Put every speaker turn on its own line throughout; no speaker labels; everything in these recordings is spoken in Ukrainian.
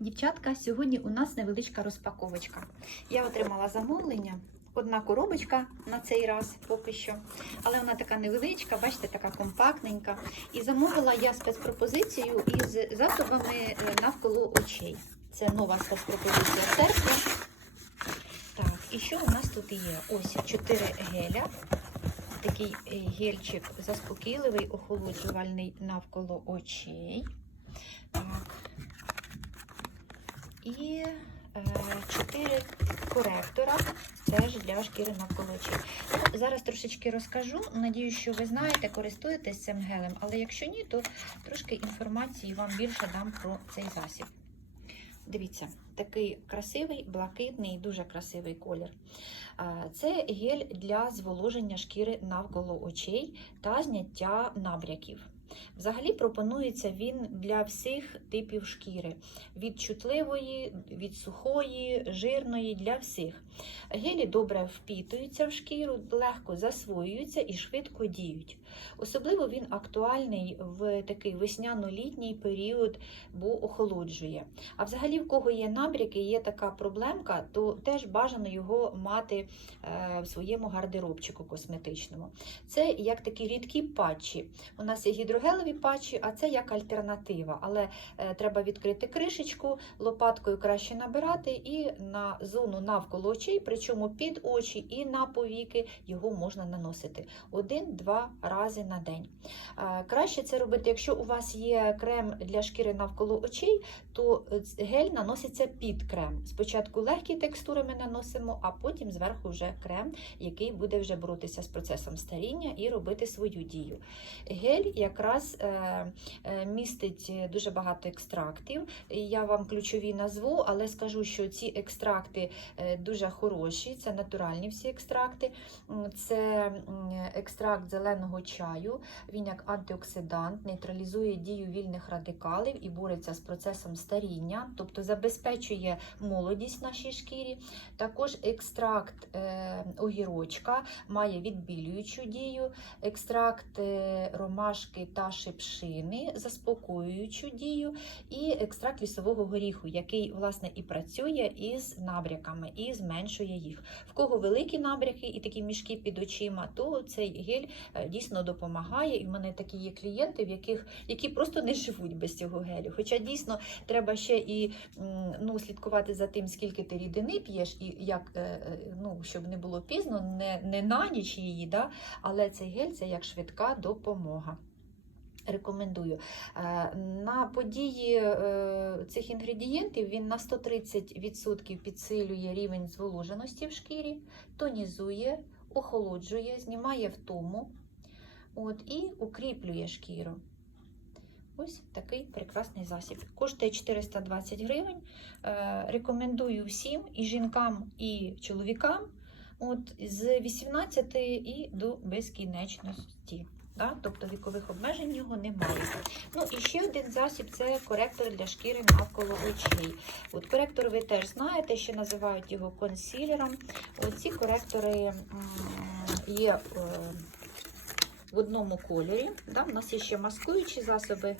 Дівчатка, сьогодні у нас невеличка розпаковочка. Я отримала замовлення. Одна коробочка на цей раз поки що, але вона така невеличка, бачите, така компактненька. І замовила я спецпропозицію із засобами е, навколо очей. Це нова спецпропозиція в серпні. Так, і що у нас тут є? Ось 4 геля. Такий е, гельчик заспокійливий, охолоджувальний навколо очей. Так. І е, 4 коректора теж для шкіри навколо очей. Ну, зараз трошечки розкажу. Надію, що ви знаєте, користуєтесь цим гелем, але якщо ні, то трошки інформації вам більше дам про цей засіб. Дивіться, такий красивий, блакитний, дуже красивий колір. Е, Це гель для зволоження шкіри навколо очей та зняття набряків. Взагалі пропонується він для всіх типів шкіри: від чутливої, від сухої, жирної, для всіх. Гелі добре впітуються в шкіру, легко засвоюються і швидко діють. Особливо він актуальний в такий весняно-літній період, бо охолоджує. А взагалі, в кого є набряки, є така проблемка, то теж бажано його мати е, в своєму гардеробчику косметичному. Це як такі рідкі патчі. У нас є гідрогелеві патчі, а це як альтернатива. Але е, треба відкрити кришечку, лопаткою краще набирати і на зону навколо очей, причому під очі і на повіки його можна наносити один-два рази на день. Е, Краще це робити, якщо у вас є крем для шкіри навколо очей, то е, гель наноситься під крем. Спочатку легкі текстури ми наносимо, а потім зверху вже крем, який буде вже боротися з процесом старіння і робити свою дію. Гель якраз е, е, містить дуже багато екстрактів. Я вам ключові назву, але скажу, що ці екстракти е, дуже хороші, це натуральні всі екстракти. Це екстракт зеленого чаю, він як антиоксидант, нейтралізує дію вільних радикалів і бореться з процесом старіння, тобто забезпечує молодість нашій шкірі. Також екстракт огірочка має відбілюючу дію, екстракт ромашки та шипшини, заспокоюючу дію, і екстракт лісового горіху, який власне і працює із набряками і зменшує їх. В кого великі набряки і такі мішки під очима, то цей гель е, дійсно допомагає. І в мене такі є клієнти, в яких які просто не живуть без цього гелю. Хоча дійсно треба ще і ну, слідкувати за тим, скільки ти рідини п'єш, і як е, е, ну, щоб не було пізно, не, не на ніч її, да? але цей гель це як швидка допомога. Рекомендую. Е, На події е, цих інгредієнтів він на 130% підсилює рівень зволоженості в шкірі, тонізує, охолоджує, знімає втому от, і укріплює шкіру. Ось такий прекрасний засіб. Коштує 420 гривень. Е, Рекомендую всім, і жінкам, і чоловікам от, з 18 і до безкінечності. Да? Тобто вікових обмежень його немає. Ну і ще один засіб це коректор для шкіри навколо очей. От коректор ви теж знаєте, що називають його консілером. Оці коректори є е, в одному кольорі. Да? У нас є ще маскуючі засоби.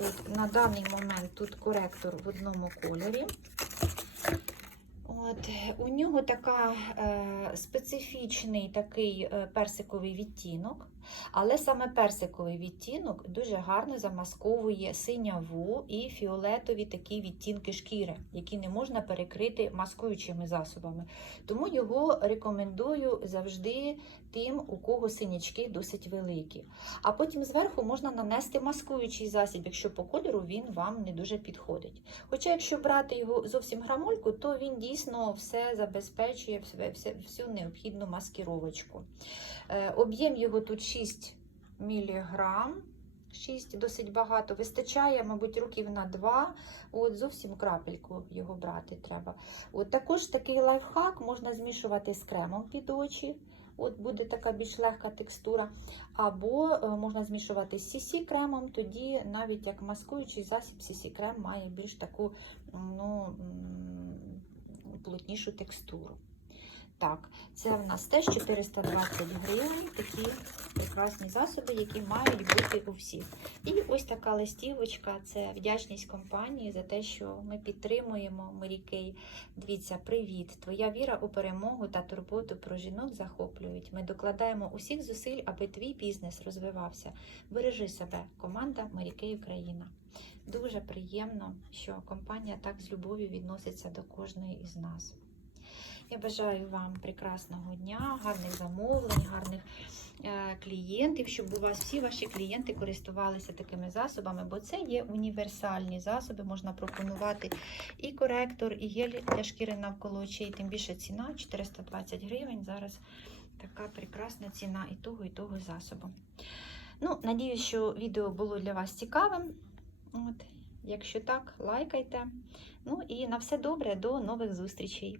От, на даний момент тут коректор в одному кольорі. От, у нього така е, специфічний такий е, персиковий відтінок, але саме персиковий відтінок дуже гарно замасковує синяву і фіолетові такі відтінки шкіри, які не можна перекрити маскуючими засобами. Тому його рекомендую завжди тим, у кого синячки досить великі. А потім зверху можна нанести маскуючий засіб, якщо по кольору він вам не дуже підходить. Хоча, якщо брати його зовсім грамульку, то він дійсно все забезпечує, всю необхідну маскировочку. Е, Об'єм його тут 6 мг. 6 досить багато. Вистачає, мабуть, років на 2. От зовсім крапельку його брати треба. От також такий лайфхак можна змішувати з кремом під очі. От буде така більш легка текстура. Або е, можна змішувати з CC кремом, тоді навіть як маскуючий засіб CC крем має більш таку ну, плотнішу текстуру. Так, це в нас теж 420 гривень, такі прекрасні засоби, які мають бути у всіх. І ось така листівочка це вдячність компанії за те, що ми підтримуємо Морікей. Дивіться, привіт! Твоя віра у перемогу та турботу про жінок захоплюють. Ми докладаємо усіх зусиль, аби твій бізнес розвивався. Бережи себе, команда Морікей Україна. Дуже приємно, що компанія так з любов'ю відноситься до кожної із нас. Я бажаю вам прекрасного дня, гарних замовлень, гарних е, клієнтів, щоб у вас всі ваші клієнти користувалися такими засобами, бо це є універсальні засоби. Можна пропонувати і коректор, і гель для шкіри навколо очей. Тим більше ціна 420 гривень. Зараз така прекрасна ціна і того, і того засобу. Ну, надіюсь, що відео було для вас цікавим. От, якщо так, лайкайте. Ну і на все добре, до нових зустрічей.